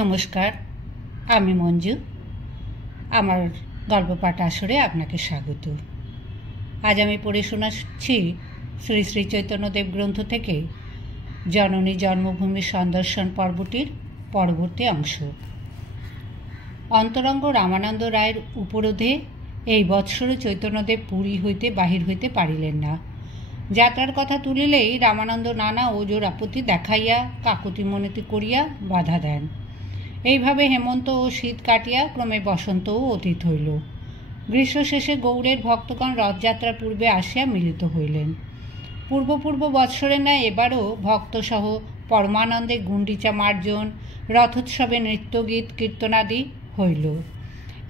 নমস্কার, আমি মঞ্জু। আমার গল্প পাঠ আসরে আপনাকে স্বাগত। আজ আমি পড়ে শোনাচ্ছি শ্রী শ্রী চৈতন্যদেব গ্রন্থ থেকে জননী জন্মভূমি সন্দর্শন পর্বটির পরবর্তী অংশ। অন্তরঙ্গ রামানন্দ রায়ের উপরোধে এই বৎসরে চৈতন্যদেব পুরী হইতে বাহির হইতে পারিলেন না। যাত্রার কথা তুলিলেই রামানন্দ নানা ওজোর আপত্তি দেখাইয়া কাকুতি মনিতি করিয়া বাধা দেন। এইভাবে হেমন্ত ও শীত কাটিয়া ক্রমে বসন্তও অতীত হইল। গ্রীষ্ম শেষে গৌড়ের ভক্তগণ রথযাত্রার পূর্বে আসিয়া মিলিত হইলেন। পূর্ব বৎসরে ন্যায় এবারও ভক্তসহ পরমানন্দে গুন্ডিচা মার্জন, রথোৎসবে নৃত্যগীত কীর্তনাদি হইল।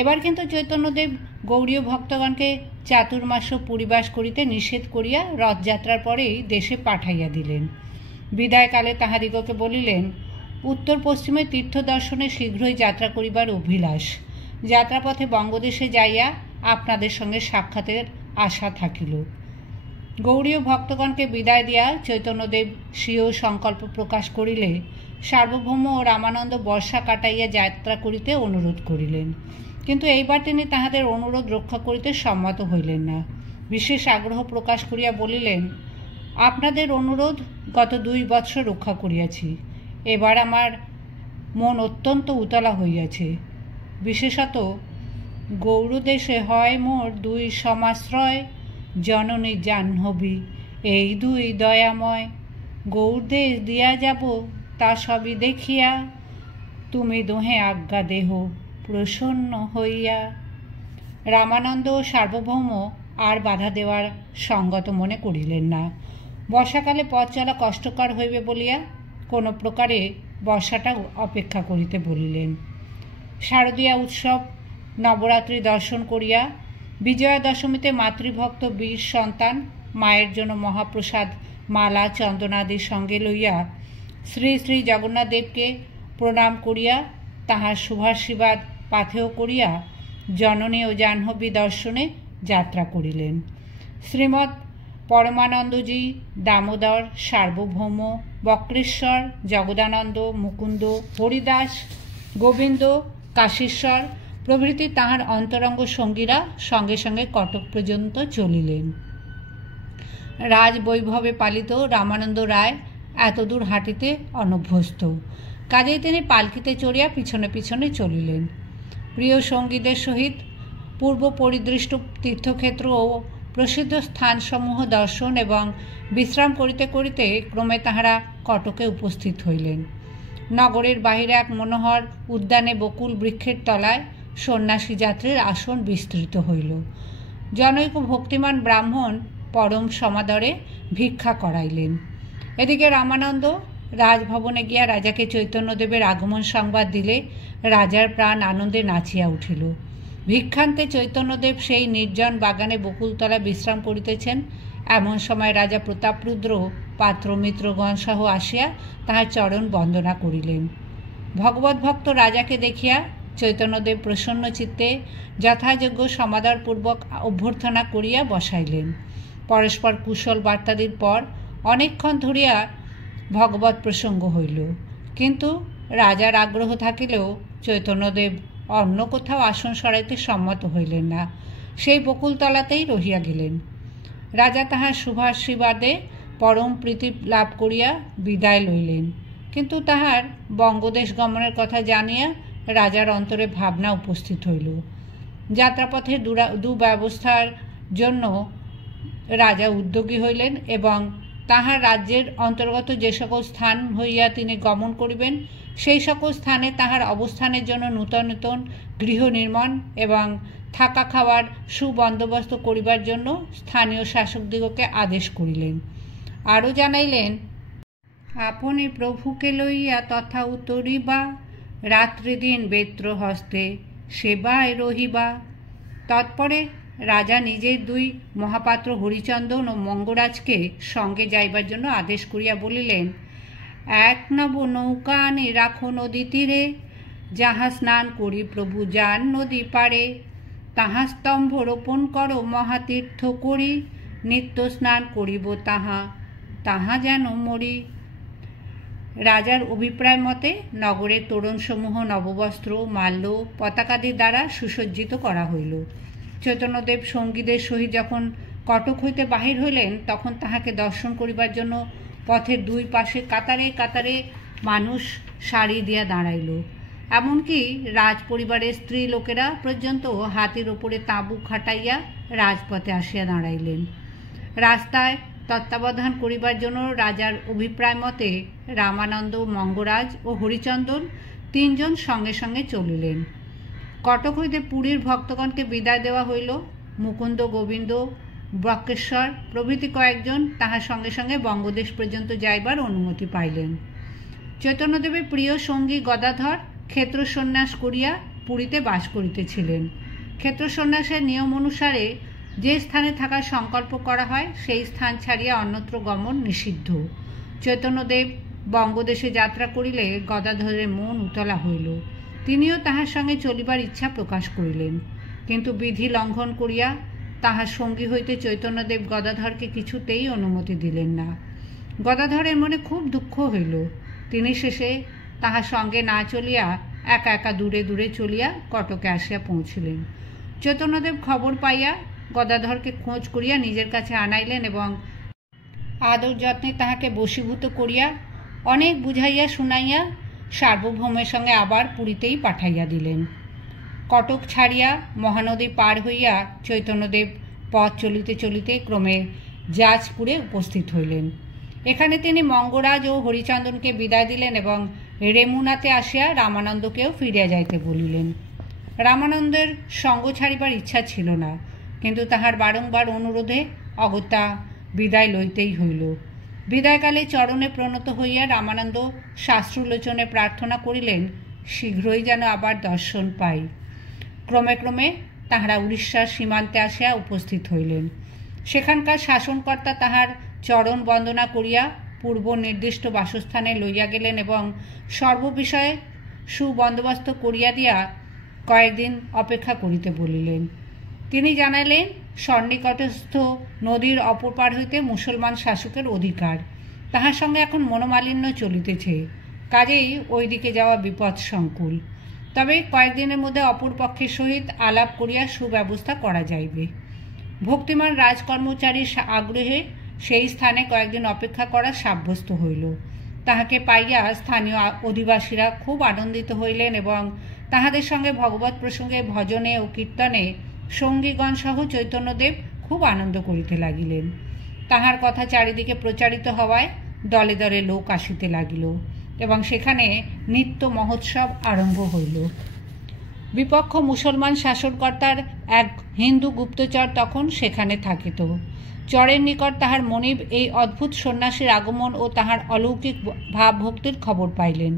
এবার কিন্তু চৈতন্যদেব গৌড়ীয় ভক্তগণকে চাতুর্মাস্য পরিবাস করিতে নিষেধ করিয়া রথযাত্রার পরেই দেশে পাঠাইয়া দিলেন। বিদায়কালে তাহাদিগকে বলিলেন, উত্তর পশ্চিমে তীর্থ দর্শনে শীঘ্রই যাত্রা করিবার অভিলাষ। যাত্রাপথে বঙ্গদেশে যাইয়া আপনাদের সঙ্গে সাক্ষাতের আশা থাকিল। গৌড়ীয় ভক্তগণকে বিদায় দিয়া চৈতন্যদেব স্বীয় সংকল্প প্রকাশ করিলে সার্বভৌম ও রামানন্দ বর্ষা কাটাইয়া যাত্রা করিতে অনুরোধ করিলেন। কিন্তু এইবার তিনি তাহাদের অনুরোধ রক্ষা করিতে সম্মত হইলেন না। বিশেষ আগ্রহ প্রকাশ করিয়া বলিলেন, আপনাদের অনুরোধ গত 2 বৎসর রক্ষা করিয়াছি। এবার আমার মন অত্যন্ত উতলা হইয়াছে। বিশেষত গৌড়দেশে হয় মোর 2 সমাশ্রয়, জননী জাহ্নবী এই 2 দয়াময়। গৌড়দেশ দিয়া যাব তা সবই দেখিয়া, তুমি দোহে আজ্ঞা দেহ প্রসন্ন হইয়া। রামানন্দ ও সার্বভৌম আর বাধা দেওয়ার সঙ্গত মনে করিলেন না। বর্ষাকালে পথ চলা কষ্টকর হইবে বলিয়া কোনো প্রকারে বর্ষাটা অপেক্ষা করিতে বলিলেন। শারদীয়া উৎসব নবরাত্রি দর্শন করিয়া বিজয়া দশমীতে মাতৃভক্ত বীর সন্তান মায়ের জন্য মহাপ্রসাদ মালা চন্দনাদির সঙ্গে লইয়া শ্রী শ্রী জগন্নাথ দেবকে প্রণাম করিয়া তাহার শুভাশীর্বাদ পাথেয় করিয়া জননী ও জাহ্নবী দর্শনে যাত্রা করিলেন। শ্রীমৎ পরমানন্দজি, দামোদর, সার্বভৌম, বক্রেশ্বর, জগদানন্দ, মুকুন্দ, হরিদাস, গোবিন্দ, কাশীশ্বর প্রভৃতি তাহার অন্তরঙ্গ সঙ্গীরা সঙ্গে সঙ্গে কটক পর্যন্ত চলিলেন। রাজবৈভবে পালিত রামানন্দ রায় এতদূর হাঁটিতে অনভ্যস্ত, কাজেই তিনি পালকিতে চড়িয়া পিছনে পিছনে চলিলেন। প্রিয় সঙ্গীদের সহিত পূর্ব পরিদৃষ্ট তীর্থক্ষেত্র ও প্রসিদ্ধ স্থানসমূহ দর্শন এবং বিশ্রাম করিতে করিতে ক্রমে তাহারা কটকে উপস্থিত হইলেন। নগরের বাহিরে এক মনোহর উদ্যানে বকুল বৃক্ষের তলায় সন্ন্যাসী যাত্রীর আসন বিস্তৃত হইল। জনৈক ভক্তিমান ব্রাহ্মণ পরম সমাদরে ভিক্ষা করাইলেন। এদিকে রামানন্দ রাজভবনে গিয়া রাজাকে চৈতন্যদেবের আগমন সংবাদ দিলে রাজার প্রাণ আনন্দে নাচিয়া উঠিল। ভিক্ষান্তে চৈতন্যদেব সেই নির্জন বাগানে বকুলতলা বিশ্রাম করিতেছেন, এমন সময় রাজা প্রতাপরুদ্র পাত্রমিত্রগণ সহ আসিয়া তাহার চরণ বন্দনা করিলেন। ভগবত ভক্ত রাজাকে দেখিয়া চৈতন্যদেব প্রসন্ন চিত্তে যথাযোগ্য সমাদরপূর্বক অভ্যর্থনা করিয়া বসাইলেন। পরস্পর কুশল বার্তাদির পর অনেকক্ষণ ধরিয়া ভগবত প্রসঙ্গ হইল, কিন্তু রাজার আগ্রহ থাকিলেও চৈতন্যদেব অন্য কোথাও আসন সরাইতে সম্মত হইলেন না। সেই বকুলতলাতেই রহিয়া গেলেন। রাজা তাহার শুভাশীর্বাদে পরম প্রীতি লাভ করিয়া বিদায় লইলেন, কিন্তু তাহার বঙ্গদেশ গমনের কথা জানিয়া রাজার অন্তরে ভাবনা উপস্থিত হইল। যাত্রাপথে দুব্যবস্থার জন্য রাজা উদ্যোগী হইলেন এবং তাহার রাজ্যের অন্তর্গত যে সকল স্থান হইয়া তিনি গমন করিবেন সেই সকল স্থানে তাহার অবস্থানের জন্য নূতন নূতন গৃহ নির্মাণ এবং থাকা খাওয়ার সুবন্দোবস্ত করিবার জন্য স্থানীয় শাসকদিগকে আদেশ করিলেন। আরও জানাইলেন, আপনি প্রভুকে লইয়া তথা উত্তরিবা, রাত্রিদিন বেত্র হস্তে সেবায় রহিবা। তৎপরে রাজা নিজের 2 মহাপাত্র হরিচন্দন ও মঙ্গরাজকে সঙ্গে যাইবার জন্য আদেশ করিয়া বলিলেন, 1 নব নৌকা আনি রাখো নদী তীরে, যাহা স্নান করি প্রভু যান নদী পারে। তাহা স্তম্ভ রোপণ করো মহাতীর্থ করি, নিত্য স্নান করিব তাহা যেন মরি। রাজার অভিপ্রায় মতে নগরের তোরণসমূহ নববস্ত্র, মাল্য, পতাকাদির দ্বারা সুসজ্জিত করা হইল। চৈতন্যদেব সঙ্গীদের সহিত যখন কটক হইতে বাহির হইলেন, তখন তাহাকে দর্শন করিবার জন্য পথের দুই পাশে কাতারে কাতারে মানুষ সারি দিয়া দাঁড়াইল। এমনকি রাজ পরিবারের স্ত্রী লোকেরা পর্যন্ত হাতির ওপরে তাঁবু খাটাইয়া রাজপথে আসিয়া দাঁড়াইলেন। রাস্তায় তত্ত্বাবধান করিবার জন্য রাজার অভিপ্রায় মতে রামানন্দ, মঙ্গরাজ ও হরিচন্দন তিনজন সঙ্গে সঙ্গে চলিলেন। কটক হইতে পুরীর ভক্তগণকে বিদায় দেওয়া হইল। মুকুন্দ, গোবিন্দ, বক্রেশ্বর প্রভৃতি কয়েকজন তাহার সঙ্গে সঙ্গে বঙ্গদেশ পর্যন্ত যাইবার অনুমতি পাইলেন। চৈতন্যদেবের প্রিয় সঙ্গী গদাধর ক্ষেত্র সন্ন্যাস করিয়া পুরীতে বাস করিতেছিলেন। ক্ষেত্র সন্ন্যাসের নিয়ম অনুসারে যে স্থানে থাকার সংকল্প করা হয় সেই স্থান ছাড়িয়া অন্যত্র গমন নিষিদ্ধ। চৈতন্যদেব বঙ্গদেশে যাত্রা করিলে গদাধরের মন উতলা হইল। তিনিও তাহার সঙ্গে চলিবার ইচ্ছা প্রকাশ করিলেন, কিন্তু বিধি লঙ্ঘন করিয়া তাহার সঙ্গী হইতে চৈতন্যদেব গদাধরকে কিছুতেই অনুমতি দিলেন না। গদাধরের মনে খুব দুঃখ হইল। তিনি শেষে তাহার সঙ্গে না চলিয়া একা একা দূরে দূরে চলিয়া কটকে আসিয়া পৌঁছিলেন। চৈতন্যদেব খবর পাইয়া গদাধরকে খোঁজ করিয়া নিজের কাছে আনাইলেন এবং আদর যত্নে তাহাকে বশীভূত করিয়া অনেক বুঝাইয়া শুনাইয়া সার্বভৌমের সঙ্গে আবার পুরীতেই পাঠাইয়া দিলেন। কটক ছাড়িয়া মহানদী পার হইয়া চৈতন্যদেব পথ চলিতে চলিতে ক্রমে জাজপুরে উপস্থিত হইলেন। এখানে তিনি মঙ্গরাজ ও হরিচন্দনকে বিদায় দিলেন এবং রেমুনাতে আসিয়া রামানন্দকেও ফিরিয়া যাইতে বলিলেন। রামানন্দের সঙ্গ ছাড়িবার ইচ্ছা ছিল না, কিন্তু তাহার বারংবার অনুরোধে অগত্যা বিদায় লইতেই হইল। বিদায়কালে চরণে প্রণত হইয়া রামানন্দ শাস্ত্রলোচনে প্রার্থনা করিলেন শীঘ্রই যেন আবার দর্শন পাই। ক্রমে ক্রমে তাহারা উড়িষ্যার সীমান্তে আসিয়া উপস্থিত হইলেন। সেখানকার শাসনকর্তা তাহার চরণ বন্দনা করিয়া পূর্ব নির্দিষ্ট বাসস্থানে লইয়া গেলেন এবং সর্ববিষয়ে সুবন্দোবস্ত করিয়া দিয়া কয়েকদিন অপেক্ষা করিতে বলিলেন। তিনি জানাইলেন সন্নিকটস্থ নদীর অপর পার হইতে মুসলমান শাসকের অধিকার, তাহার সঙ্গে এখন মনোমালিন্য চলিতেছে, কাজেই ওই দিকে যাওয়া বিপদ সংকুল। তবে কয়েকদিনের মধ্যে অপর পক্ষের সহিত আলাপ করিয়া সুব্যবস্থা করা যাইবে। ভক্তিমান রাজকর্মচারীর আগ্রহে সেই স্থানে কয়েকদিন অপেক্ষা করা সাব্যস্ত হইল। তাহাকে পাইয়া স্থানীয় অধিবাসীরা খুব আনন্দিত হইলেন এবং তাহাদের সঙ্গে ভগবত প্রসঙ্গে ভজনে ও কীর্তনে সঙ্গীগণ সহ চৈতন্যদেব খুব আনন্দ করিতে লাগিলেন। তাহার কথা চারিদিকে প্রচারিত হওয়ায় দলে দলে লোক আসিতে লাগিল এবং সেখানে নিত্য মহোৎসব আরম্ভ হইল। বিপক্ষ মুসলমান শাসনকর্তার এক হিন্দু গুপ্তচর তখন সেখানে থাকিত। চরের নিকট তাহার মনিব এই অদ্ভুত সন্ন্যাসীর আগমন ও তাহার অলৌকিক ভাবভক্তির খবর পাইলেন।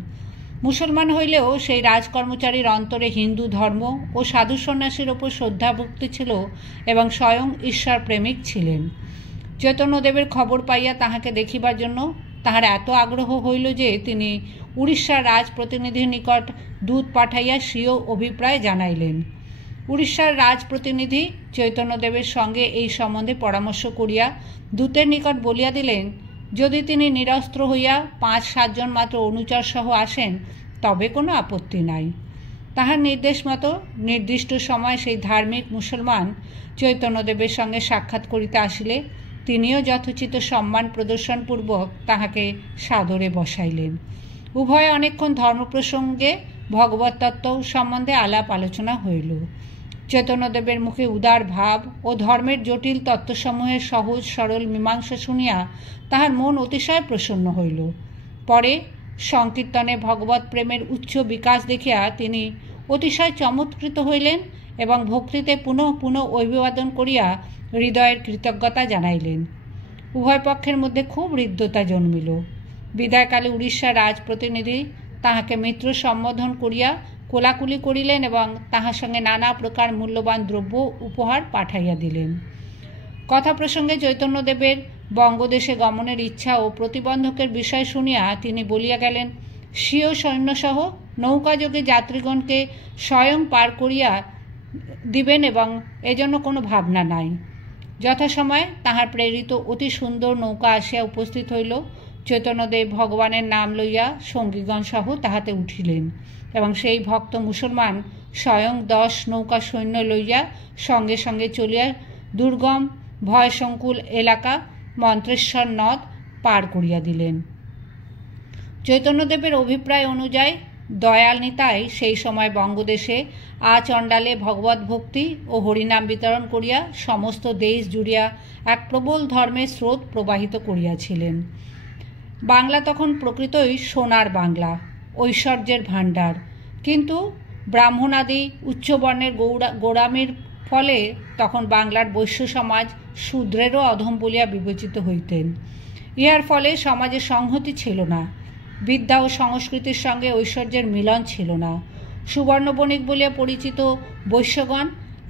মুসলমান হইলেও সেই রাজকর্মচারীর অন্তরে হিন্দু ধর্ম ও সাধু সন্ন্যাসীর ওপর শ্রদ্ধাভক্তি ছিল এবং স্বয়ং ঈশ্বর প্রেমিক ছিলেন। চৈতন্যদেবের খবর পাইয়া তাহাকে দেখিবার জন্য তাহার এত আগ্রহ হইল যে তিনি উড়িষ্যার রাজপ্রতিনিধির নিকট দূত পাঠাইয়া স্বীয় অভিপ্রায় জানাইলেন। উড়িষ্যার রাজপ্রতিনিধি চৈতন্যদেবের সঙ্গে এই সম্বন্ধে পরামর্শ করিয়া দূতের নিকট বলিয়া দিলেন, যদি তিনি নিরস্ত্র হইয়া ৫-৭ জন মাত্র অনুচর সহ আসেন তবে কোনো আপত্তি নাই। তাহার নির্দেশ মতো নির্দিষ্ট সময় সেই ধার্মিক মুসলমান চৈতন্যদেবের সঙ্গে সাক্ষাৎ করিতে আসিলে তিনিও যথোচিত সম্মান প্রদর্শনপূর্বক তাহাকে সাদরে বসাইলেন। উভয়ে অনেকক্ষণ ধর্ম প্রসঙ্গে ভগবত তত্ত্ব সম্বন্ধে আলাপ আলোচনা হইল। চৈতন্যদেবের মুখে উদার ভাব ও ধর্মের জটিল তত্ত্বসমূহের সহজ সরল মীমাংসা শুনিয়া তাহার মন অতিশয় প্রসন্ন হইল। পরে সংকীর্তনে ভগবত প্রেমের উচ্চ বিকাশ দেখিয়া তিনি অতিশয় চমৎকৃত হইলেন এবং ভক্তিতে পুনঃ পুনঃ অভিবাদন করিয়া হৃদয়ের কৃতজ্ঞতা জানাইলেন। উভয় পক্ষের মধ্যে খুব হৃদ্যতা জন্মিল। বিদায়কালে উড়িষ্যার রাজপ্রতিনিধি তাহাকে মিত্র সম্বোধন করিয়া কোলাকুলি করিলেন এবং তাহার সঙ্গে নানা প্রকার মূল্যবান দ্রব্য উপহার পাঠাইয়া দিলেন। কথা প্রসঙ্গে চৈতন্যদেবের বঙ্গদেশে গমনের ইচ্ছা ও প্রতিবন্ধকের বিষয় শুনিয়া তিনি বলিয়া গেলেন, স্বীয় সৈন্যসহ নৌকাযোগে যাত্রীগণকে স্বয়ং পার করিয়া দিবেন এবং এজন্য কোনো ভাবনা নাই। যথাসময়ে তাহার প্রেরিত অতি সুন্দর নৌকা আসিয়া উপস্থিত হইল। চৈতন্যদেব ভগবানের নাম লইয়া সঙ্গীগণ সহ তাহাতে উঠিলেন এবং সেই ভক্ত মুসলমান স্বয়ং 10 নৌকা সৈন্য লইয়া সঙ্গে সঙ্গে চলিয়া দুর্গম ভয়সংকুল এলাকা মন্ত্রেশ্বর নদ পার করিয়া দিলেন। চৈতন্যদেবের অভিপ্রায় অনুযায়ী দয়াল নিতাই সেই সময় বঙ্গদেশে আচণ্ডালে ভগবত ভক্তি ও হরিনাম বিতরণ করিয়া সমস্ত দেশ জুড়িয়া এক প্রবল ধর্মের স্রোত প্রবাহিত করিয়াছিলেন। বাংলা তখন প্রকৃতই সোনার বাংলা, ঐশ্বর্যের ভাণ্ডার, কিন্তু ব্রাহ্মণাদি উচ্চবর্ণের গোড়ামির ফলে তখন বাংলার বৈশ্য সমাজ শূদ্রেরও অধম বলিয়া বিবেচিত হইতেন। ইহার ফলে সমাজে সংহতি ছিল না, বিদ্যা ও সংস্কৃতির সঙ্গে ঐশ্বর্যের মিলন ছিল না। সুবর্ণ বণিক বলিয়া পরিচিত বৈশ্যগণ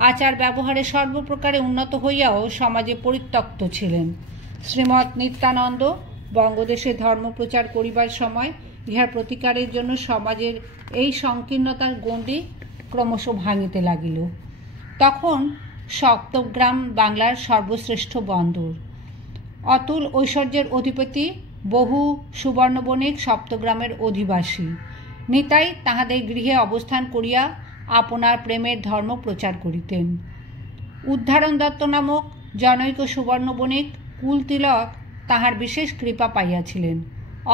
আচার ব্যবহারে সর্বপ্রকারে উন্নত হইয়াও সমাজে পরিত্যক্ত ছিলেন। শ্রীমৎ নিত্যানন্দ বঙ্গদেশে ধর্মপ্রচার করিবার সময় ইহার প্রতিকারের জন্য সমাজের এই সংকীর্ণতার গণ্ডি ক্রমশ ভাঙিতে লাগিল। তখন সপ্তগ্রাম বাংলার সর্বশ্রেষ্ঠ বন্দর। অতুল ঐশ্বর্যের অধিপতি বহু সুবর্ণ বণিক সপ্তগ্রামের অধিবাসী। নিতাই তাহাদের গৃহে অবস্থান করিয়া আপনার প্রেমের ধর্ম প্রচার করিতেন। উদ্ধারণ দত্ত নামক জনৈক সুবর্ণ বণিক কুলতিলক তাহার বিশেষ কৃপা পাইয়াছিলেন।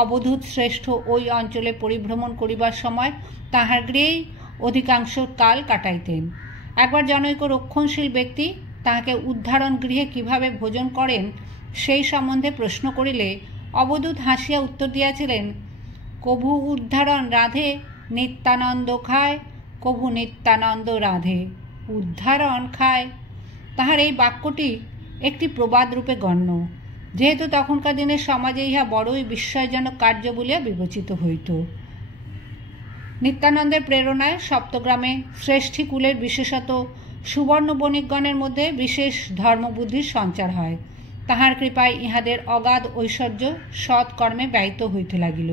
অবধূত শ্রেষ্ঠ ওই অঞ্চলে পরিভ্রমণ করিবার সময় তাহার গৃহেই অধিকাংশ কাল কাটাইতেন। একবার জনৈক রক্ষণশীল ব্যক্তি তাহাকে উদ্ধারণ গৃহে কিভাবে ভোজন করেন সেই সম্বন্ধে প্রশ্ন করিলে অবধূত হাসিয়া উত্তর দিয়াছিলেন, কভু উদ্ধারণ রাধে নিত্যানন্দ খায়, কভু নিত্যানন্দ রাধে উদ্ধারণ খায়। তাহার এই বাক্যটি একটি প্রবাদ রূপে গণ্য, যেহেতু তখনকার দিনের সমাজে ইহা বড়ই বিস্ময়জনক কার্য বলিয়া বিবেচিত হইত। নিত্যানন্দের প্রেরণায় সপ্তগ্রামে শ্রেষ্ঠী কুলের বিশেষত সুবর্ণ বণিকগণের মধ্যে বিশেষ ধর্মবুদ্ধির সঞ্চার হয়। তাহার কৃপায় ইহাদের অগাধ ঐশ্বর্য সৎকর্মে ব্যয়িত হইতে লাগিল।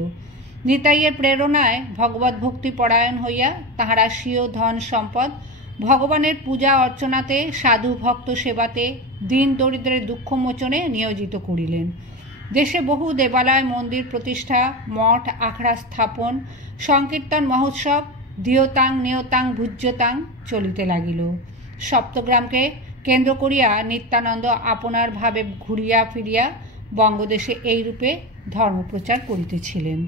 নিতাইয়ের প্রেরণায় ভগবত ভক্তি পরায়ণ হইয়া তাহারা স্বীয় ধন সম্পদ ভগবানের পূজা অর্চনাতে, সাধু ভক্ত সেবাতে, দীন দরিদ্রের দুঃখ মোচনে নিয়োজিত করিলেন। দেশে বহু দেবালয় মন্দির প্রতিষ্ঠা, মঠ আখড়া স্থাপন, সংকীর্তন মহোৎসব দিয়তাং নিয়তাং ভুজ্যতাং চলিতে লাগিল। সপ্তগ্রামকে কেন্দ্র করিয়া নিত্যানন্দ আপনার ভাবে ঘুরিয়া ফিরিয়া বঙ্গদেশে এইরূপে ধর্মপ্রচার করিতেছিলেন।